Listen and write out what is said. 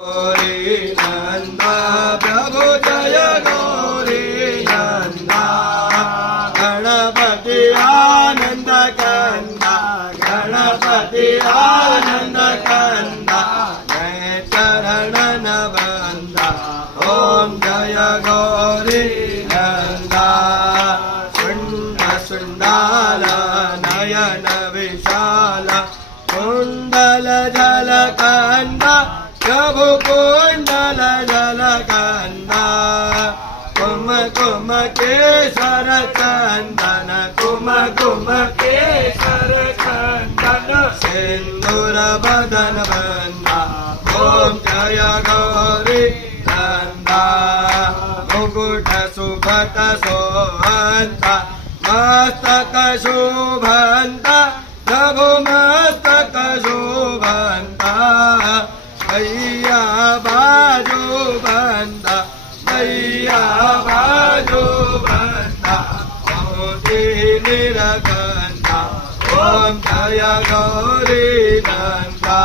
गौरी नंदा प्रभु जय गौरी नंदा गणपति आनंद कंदा गणपति आनंद कंदा मैं चरण बंदा ओम जय गौरी नंदा सुंड सुंडाल नयन विशाल कुंडल जल कंदा प्रभु कुंडल जल कंदा कुम कुम केसर चंदन कुम कुम केसर चंदन सिंदूर बदन बंदा ओम जय गौरी नंदा मुकुट सुभट सोहंता मस्तक शोभंता प्रभु मस्तक शोभंता भैया बाजो बंदा भैया बाजो बंदा मोती निरगंदा ओम जय गौरी नंदा।